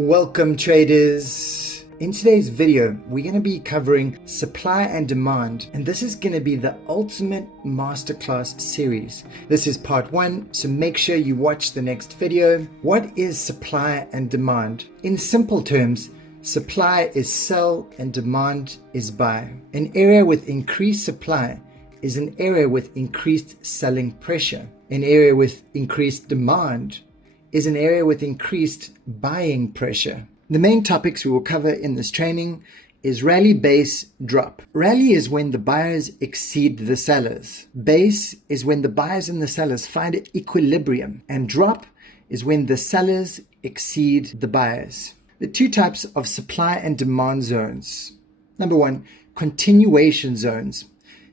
Welcome traders. In today's video, we're going to be covering supply and demand, and this is going to be the ultimate masterclass series. This is part 1, so make sure you watch the next video. What is supply and demand? In simple terms, supply is sell and demand is buy. An area with increased supply is an area with increased selling pressure. An area with increased demand is an area with increased buying pressure. The main topics we will cover in this training is rally, base, drop. Rally is when the buyers exceed the sellers. Base is when the buyers and the sellers find equilibrium. And drop is when the sellers exceed the buyers. The two types of supply and demand zones. Number 1, continuation zones.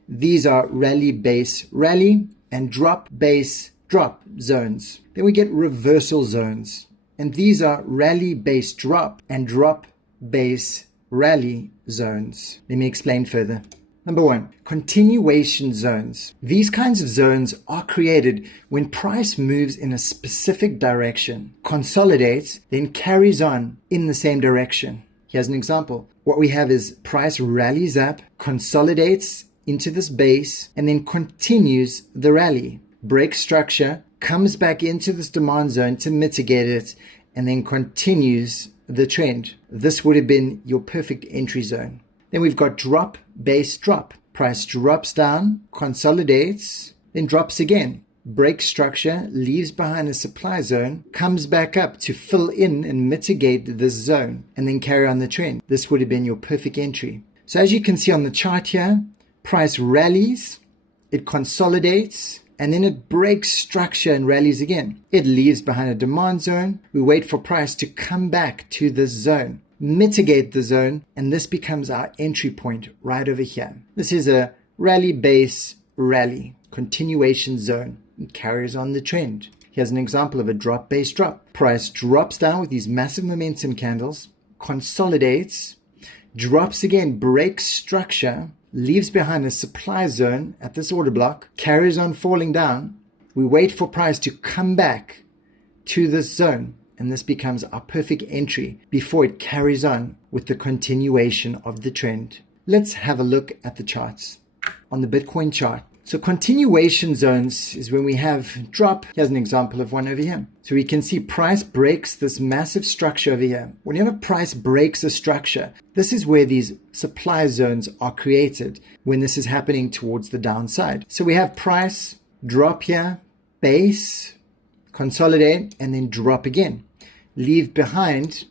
These are rally, base, rally, and drop, base, drop zones. Then we get reversal zones, and these are rally, base, drop, and drop, base, rally zones. Let me explain further. Number 1, continuation zones. These kinds of zones are created when price moves in a specific direction, consolidates, then carries on in the same direction. Here's an example. What we have is price rallies up, consolidates into this base, and then continues the rally. Breaks structure, comes back into this demand zone to mitigate it, and then continues the trend. This would have been your perfect entry zone. Then we've got drop, base, drop. Price drops down, consolidates, then drops again. Breaks structure, leaves behind a supply zone, comes back up to fill in and mitigate this zone, and then carry on the trend. This would have been your perfect entry. So as you can see on the chart here, price rallies, it consolidates, and then it breaks structure and rallies again. It leaves behind a demand zone. We wait for price to come back to this zone, mitigate the zone, and this becomes our entry point right over here. This is a rally, base, rally, continuation zone. It carries on the trend. Here's an example of a drop, base, drop. Price drops down with these massive momentum candles, consolidates, drops again, breaks structure, leaves behind a supply zone at this order block, carries on falling down. We wait for price to come back to this zone, and this becomes our perfect entry before it carries on with the continuation of the trend. Let's have a look at the charts. On the Bitcoin chart, so continuation zones is when we have drop. Here's an example of one over here. So we can see price breaks this massive structure over here. Whenever price breaks a structure, this is where these supply zones are created when this is happening towards the downside. So we have price drop here, base, consolidate, and then drop again. Leave behind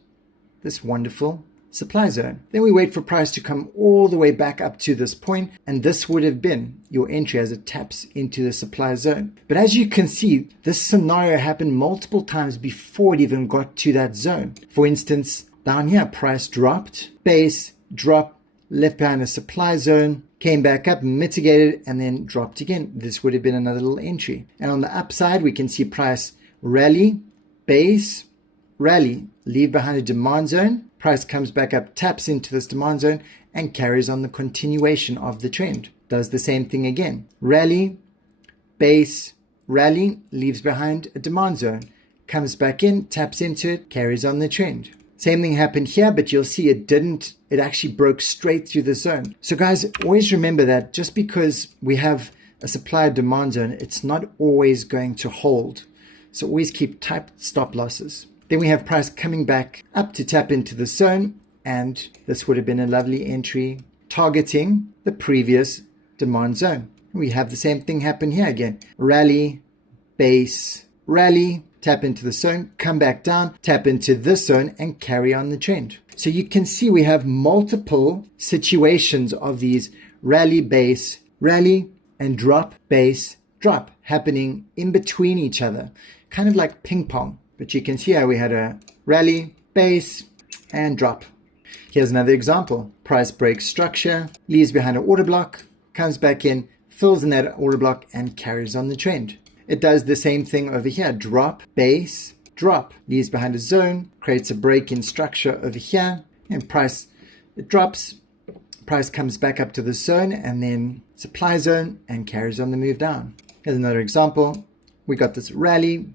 this wonderful supply zone. Then we wait for price to come all the way back up to this point, and this would have been your entry as it taps into the supply zone. But as you can see, this scenario happened multiple times before it even got to that zone. For instance, down here, price dropped, base, drop, left behind a supply zone, came back up, mitigated, and then dropped again. This would have been another little entry. And on the upside, we can see price rally, base, rally, leave behind a demand zone. Price comes back up, taps into this demand zone, and carries on the continuation of the trend. Does the same thing again. Rally, base, rally, leaves behind a demand zone. Comes back in, taps into it, carries on the trend. Same thing happened here, but you'll see it didn't. It actually broke straight through the zone. So guys, always remember that just because we have a supply demand zone, it's not always going to hold. So always keep tight stop losses. Then we have price coming back up to tap into the zone, and this would have been a lovely entry targeting the previous demand zone. We have the same thing happen here again. Rally, base, rally, tap into the zone, come back down, tap into this zone, and carry on the trend. So you can see we have multiple situations of these rally, base, rally, and drop, base, drop happening in between each other, kind of like ping pong. But you can see how we had a rally, base, and drop. Here's another example. Price breaks structure, leaves behind an order block, comes back in, fills in that order block, and carries on the trend. It does the same thing over here. Drop, base, drop. Leaves behind a zone, creates a break in structure over here, and price, it drops. Price comes back up to the zone, and then supply zone, and carries on the move down. Here's another example. We got this rally,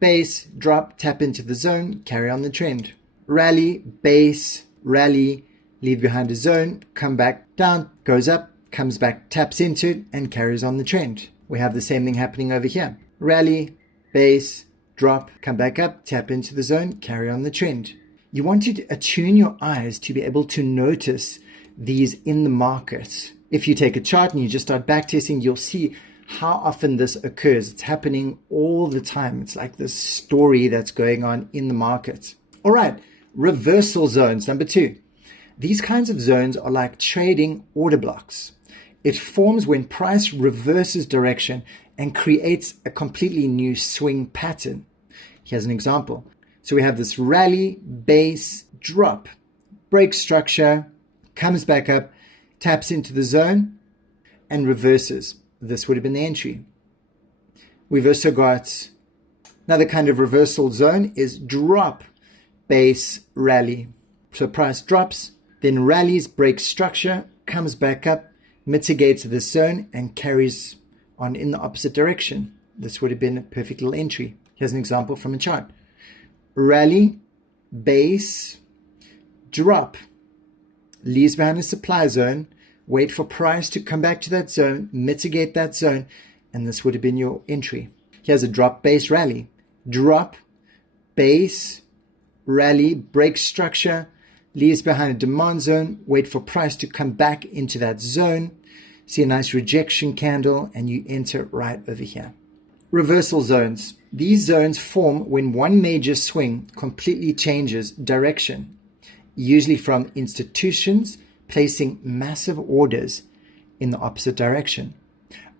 base, drop, tap into the zone, carry on the trend. rally, base, rally, leave behind a zone, come back down, goes up, comes back, taps into it, and carries on the trend. We have the same thing happening over here. Rally, base, drop, come back up, tap into the zone, carry on the trend. You want to attune your eyes to be able to notice these in the market. If you take a chart and you just start backtesting, you'll see how often this occurs. It's happening all the time. It's like this story that's going on in the market. All right, reversal zones, number 2. These kinds of zones are like trading order blocks. It forms when price reverses direction and creates a completely new swing pattern. Here's an example. So we have this rally, base, drop, break structure, comes back up, taps into the zone, and reverses. This would have been the entry. We've also got another kind of reversal zone is drop, base, rally. So price drops, then rallies, breaks structure, comes back up, mitigates the zone, and carries on in the opposite direction. This would have been a perfect little entry. Here's an example from a chart. Rally, base, drop, leaves behind a supply zone, wait for price to come back to that zone, mitigate that zone, and this would have been your entry. Here's a drop, base, rally. Drop, base, rally, break structure, leaves behind a demand zone, wait for price to come back into that zone, see a nice rejection candle, and you enter right over here. Reversal zones. These zones form when one major swing completely changes direction, usually from institutions placing massive orders in the opposite direction.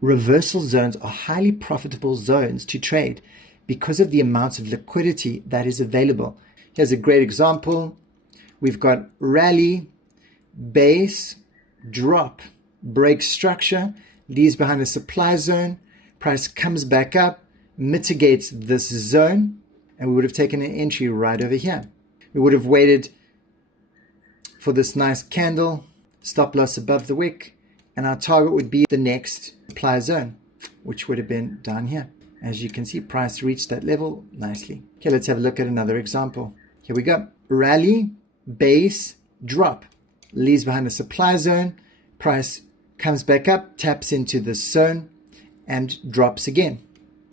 Reversal zones are highly profitable zones to trade because of the amounts of liquidity that is available. Here's a great example. We've got rally, base, drop, break structure, leaves behind a supply zone, price comes back up, mitigates this zone, and we would have taken an entry right over here. We would have waited for this nice candle, stop loss above the wick, and our target would be the next supply zone, which would have been down here. As you can see, price reached that level nicely. Okay, let's have a look at another example. Here we go. Rally, base, drop, leaves behind a supply zone, price comes back up, taps into this zone, and drops again.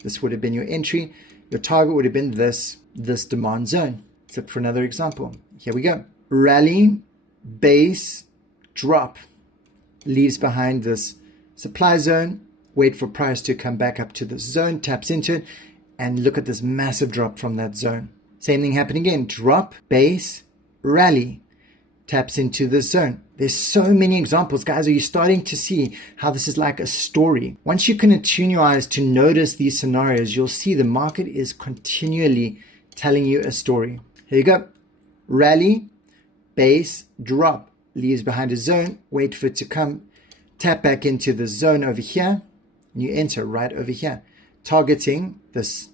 This would have been your entry. Your target would have been this demand zone. Let's look for another example. Here we go. Rally, base, drop, leaves behind this supply zone, wait for price to come back up to this zone, taps into it, and look at this massive drop from that zone. Same thing happening again. Drop, base, rally, taps into this zone. There's so many examples, guys. Are you starting to see how this is like a story? Once you can attune your eyes to notice these scenarios, you'll see the market is continually telling you a story. Here you go. Rally, base, drop, leaves behind a zone, wait for it to come, tap back into the zone over here, and you enter right over here, targeting this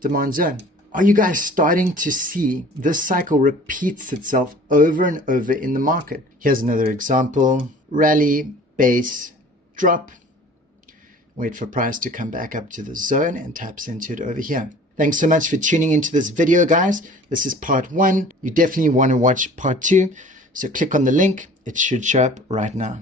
demand zone. Are you guys starting to see this cycle repeats itself over and over in the market? Here's another example. Rally, base, drop, wait for price to come back up to the zone and taps into it over here. Thanks so much for tuning into this video, guys. This is part 1. You definitely want to watch part 2. So click on the link. It should show up right now.